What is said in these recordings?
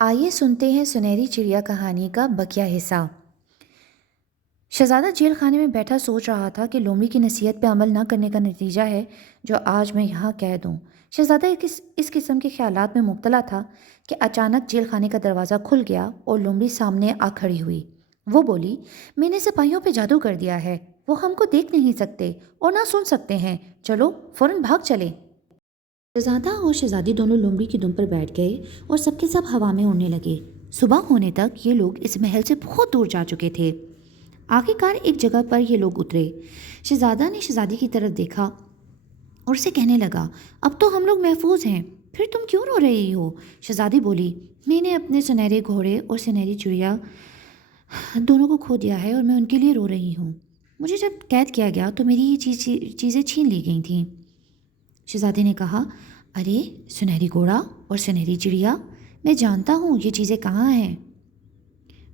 आइए सुनते हैं सुनहरी चिड़िया कहानी का बकिया हिस्सा। शहजादा जेल खाने में बैठा सोच रहा था कि लोमड़ी की नसीहत पे अमल न करने का नतीजा है जो आज मैं यहाँ कह दूँ। शहजादा इस किस्म के ख्यालात में मुब्तला था कि अचानक जेल खाने का दरवाज़ा खुल गया और लोमड़ी सामने आ खड़ी हुई। वो बोली, मैंने सिपाहियों पे जादू कर दिया है। वो हमको देख नहीं सकते और ना सुन सकते हैं। चलो फौरन भाग चले। शहजादा और शहजादी दोनों लोमड़ी की दुम पर बैठ गए और सबके सब हवा में उड़ने लगे। सुबह होने तक ये लोग इस महल से बहुत दूर जा चुके थे। आखिरकार एक जगह पर ये लोग उतरे। शहजादा ने शहजादी की तरफ देखा और उसे कहने लगा, अब तो हम लोग महफूज हैं, फिर तुम क्यों रो रही हो? शहजादी बोली, मैंने अपने सुनहरे घोड़े और सुनहरी चिड़िया दोनों को खो दिया है और मैं उनके लिए रो रही हूँ। मुझे जब कैद किया गया तो मेरी ये चीज़ें छीन ली गई थीं। शहजादे ने कहा, अरे सुनहरी घोड़ा और सुनहरी चिड़िया, मैं जानता हूँ ये चीज़ें कहाँ हैं।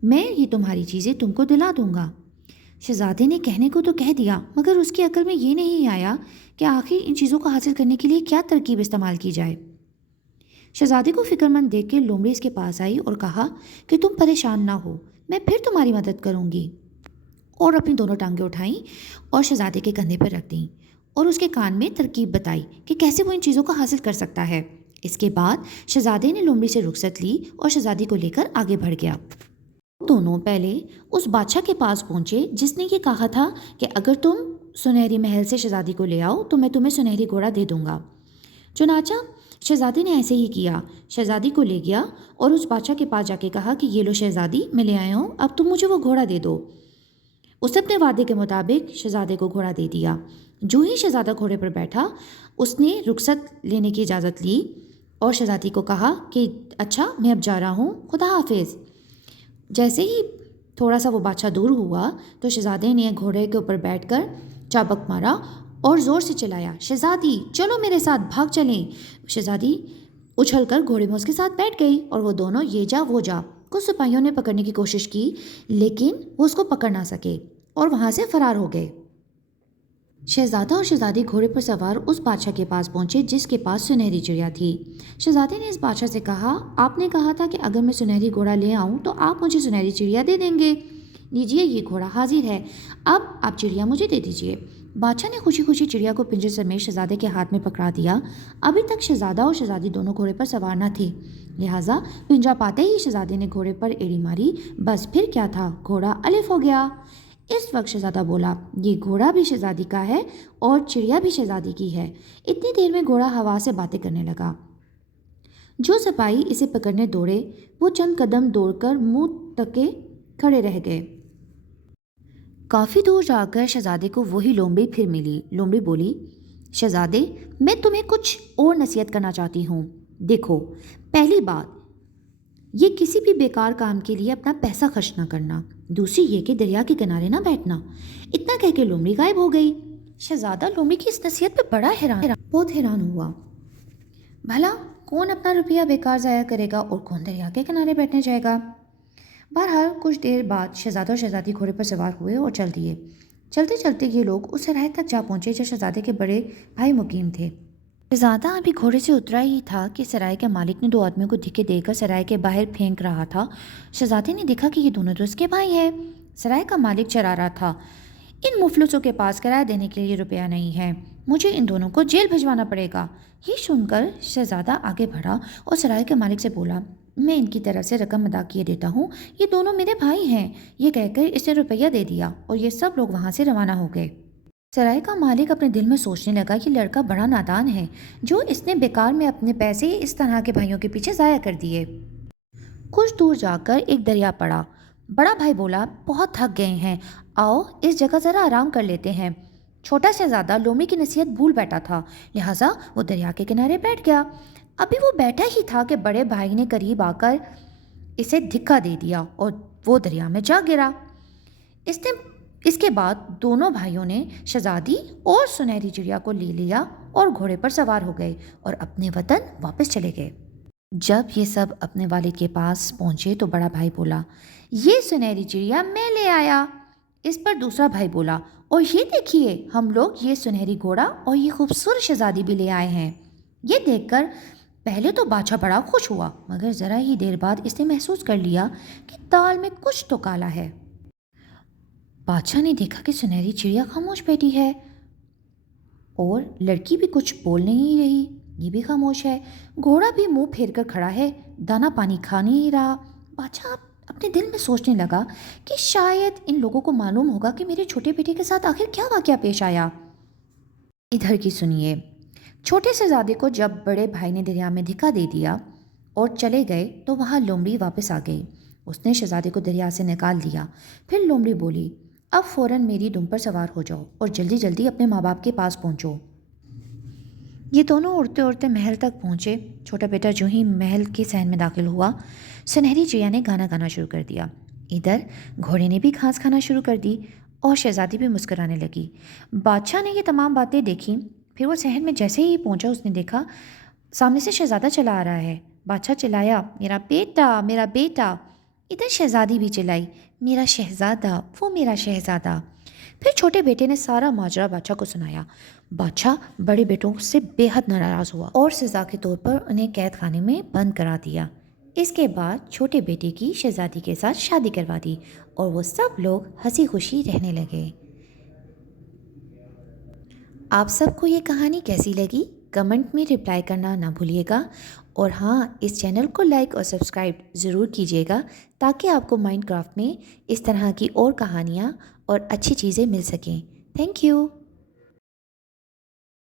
मैं ये तुम्हारी चीज़ें तुमको दिला दूंगा। शहजादे ने कहने को तो कह दिया, मगर उसकी अकल में ये नहीं आया कि आखिर इन चीज़ों को हासिल करने के लिए क्या तरकीब इस्तेमाल की जाए। शहजादे को फिक्रमंद देख के लोमड़ी इसके पास आई और कहा कि तुम परेशान ना हो, मैं फिर तुम्हारी मदद करूँगी। और अपनी दोनों टांगें उठाईं और शहजादे के कंधे पर रख दीं और उसके कान में तरकीब बताई कि कैसे वो इन चीज़ों को हासिल कर सकता है। इसके बाद शहजादे ने लोमड़ी से रुखसत ली और शहजादी को लेकर आगे बढ़ गया। दोनों पहले उस बादशाह के पास पहुंचे जिसने ये कहा था कि अगर तुम सुनहरी महल से शहजादी को ले आओ तो मैं तुम्हें सुनहरी घोड़ा दे दूंगा। चुनाचा शहजादी ने ऐसे ही किया। शहजादी को ले गया और उस बादशाह के पास जाके कहा कि ये लो शहजादी, मैं ले आया हूँ, अब तुम मुझे वो घोड़ा दे दो। उसने अपने वादे के मुताबिक शहजादे को घोड़ा दे दिया। जो ही शहजादा घोड़े पर बैठा, उसने रुखसत लेने की इजाज़त ली और शहजादी को कहा कि अच्छा मैं अब जा रहा हूँ, खुदा हाफिज़। जैसे ही थोड़ा सा वो बादशाह दूर हुआ तो शहजादे ने घोड़े के ऊपर बैठकर चाबक मारा और ज़ोर से चिल्लाया, शहजादी चलो मेरे साथ, भाग चलें। शहजादी उछलकर घोड़े में उसके साथ बैठ गई और वो दोनों ये जा वो जा। कुछ सिपाहियों ने पकड़ने की कोशिश की लेकिन वो उसको पकड़ ना सके और वहाँ से फरार हो गए। शहजादा और शहजादी घोड़े पर सवार उस बादशाह के पास पहुंचे जिसके पास सुनहरी चिड़िया थी। शहजादी ने इस बादशाह से कहा, आपने कहा था कि अगर मैं सुनहरी घोड़ा ले आऊं तो आप मुझे सुनहरी चिड़िया दे देंगे। लीजिए ये घोड़ा हाजिर है, अब आप चिड़िया मुझे दे दीजिए। बादशाह ने खुशी खुशी चिड़िया को पिंजरे समेत शहजादे के हाथ में पकड़ा दिया। अभी तक शहजादा और शहजादी दोनों घोड़े पर सवार न थे, लिहाजा पिंजरा पाते ही शहजादे ने घोड़े पर एड़ी मारी। बस फिर क्या था, घोड़ा अलिफ हो गया। इस वक्त शहजादा बोला, ये घोड़ा भी शहजादी का है और चिड़िया भी शहजादी की है। इतनी देर में घोड़ा हवा से बातें करने लगा। जो सिपाही इसे पकड़ने दौड़े वो चंद कदम दौड़कर मुंह तके खड़े रह गए। काफ़ी दूर जाकर शहजादे को वही लोमड़ी फिर मिली। लोमड़ी बोली, शहजादे मैं तुम्हें कुछ और नसीहत करना चाहती हूँ। देखो, पहली बात, ये किसी भी बेकार काम के लिए अपना पैसा खर्च ना करना। दूसरी ये कि दरिया के किनारे ना बैठना। इतना कह के लोमड़ी गायब हो गई। शहजादा लोमड़ी की इस नसीहत पे बड़ा बहुत हैरान हुआ। भला कौन अपना रुपया बेकार ज़ाया करेगा और कौन दरिया के किनारे बैठने जाएगा। बहरहाल कुछ देर बाद शहजादा और शहजादी घोड़े पर सवार हुए और चल दिए। चलते चलते ये लोग उस सराय तक जा पहुंचे जहाँ शहजादे के बड़े भाई मुकीम थे। शहजादा अभी घोड़े से उतरा ही था कि सराय के मालिक ने दो आदमियों को धिक्के देकर सराय के बाहर फेंक रहा था। शहजादे ने देखा कि ये दोनों तो उसके भाई हैं। सराय का मालिक चरा रहा था, इन मुफलिसों के पास किराया देने के लिए रुपया नहीं है, मुझे इन दोनों को जेल भिजवाना पड़ेगा। ये सुनकर शहजादा आगे बढ़ा और सराय के मालिक से बोला, मैं इनकी तरफ से रकम अदा किए देता हूँ, ये दोनों मेरे भाई हैं। ये कहकर इसने रुपया दे दिया और ये सब लोग वहाँ से रवाना हो गए। सराय का मालिक अपने दिल में सोचने लगा कि लड़का बड़ा नादान है जो इसने बेकार में अपने पैसे इस तरह के भाइयों के पीछे ज़ाया कर दिए। कुछ दूर जाकर एक दरिया पड़ा। बड़ा भाई बोला, बहुत थक गए हैं, आओ इस जगह ज़रा आराम कर लेते हैं। छोटा शहजादा लोमड़ी की नसीहत भूल बैठा था, लिहाजा वो दरिया के किनारे बैठ गया। अभी वो बैठा ही था कि बड़े भाई ने करीब आकर इसे धिक्का दे दिया और वो दरिया में जा गिरा। इसके बाद दोनों भाइयों ने शहजादी और सुनहरी चिड़िया को ले लिया और घोड़े पर सवार हो गए और अपने वतन वापस चले गए। जब ये सब अपने वालिद के पास पहुंचे तो बड़ा भाई बोला, ये सुनहरी चिड़िया मैं ले आया। इस पर दूसरा भाई बोला, और ये देखिए हम लोग ये सुनहरी घोड़ा और ये खूबसूरत शहजादी भी ले आए हैं। ये देखकर پہلے تو بادشاہ بڑا خوش ہوا، مگر ذرا ہی دیر بعد اس نے محسوس کر لیا کہ دال میں کچھ تو کالا ہے۔ بادشاہ نے دیکھا کہ سنہری چڑیا خاموش بیٹھی ہے اور لڑکی بھی کچھ بول نہیں رہی، یہ بھی خاموش ہے۔ گھوڑا بھی منہ پھیر کر کھڑا ہے، دانا پانی کھا نہیں رہا۔ بادشاہ اپنے دل میں سوچنے لگا کہ شاید ان لوگوں کو معلوم ہوگا کہ میرے چھوٹے بیٹے کے ساتھ آخر کیا واقعہ پیش آیا۔ ادھر کی سنیے، چھوٹے شہزادے کو جب بڑے بھائی نے دریا میں دھکا دے دیا اور چلے گئے تو وہاں لومڑی واپس آ گئی۔ اس نے شہزادے کو دریا سے نکال دیا۔ پھر لومڑی بولی، اب فوراً میری دم پر سوار ہو جاؤ اور جلدی جلدی اپنے ماں باپ کے پاس پہنچو۔ یہ دونوں اڑتے اڑتے محل تک پہنچے۔ چھوٹا بیٹا جو ہی محل کے صحن میں داخل ہوا، سنہری چڑیا نے گانا گانا شروع کر دیا۔ ادھر گھوڑے نے بھی گھاس کھانا شروع کر دی اور شہزادی بھی مسکرانے لگی۔ بادشاہ نے یہ تمام باتیں دیکھیں۔ پھر وہ صحن میں جیسے ہی پہنچا، اس نے دیکھا سامنے سے شہزادہ چلا آ رہا ہے۔ بادشاہ چلایا، میرا بیٹا، میرا بیٹا۔ ادھر شہزادی بھی چلائی، میرا شہزادہ، وہ میرا شہزادہ۔ پھر چھوٹے بیٹے نے سارا ماجرا بادشاہ کو سنایا۔ بادشاہ بڑے بیٹوں سے بے حد ناراض ہوا اور سزا کے طور پر انہیں قید خانے میں بند کرا دیا۔ اس کے بعد چھوٹے بیٹے کی شہزادی کے ساتھ شادی کروا دی اور وہ سب لوگ ہنسی خوشی رہنے لگے۔ آپ سب کو یہ کہانی کیسی لگی؟ کمنٹ میں رپلائی کرنا نہ بھولیے گا، اور ہاں، اس چینل کو لائک اور سبسکرائب ضرور کیجیے گا تاکہ آپ کو مائنڈ کرافٹ میں اس طرح کی اور کہانیاں اور اچھی چیزیں مل سکیں۔ Thank you.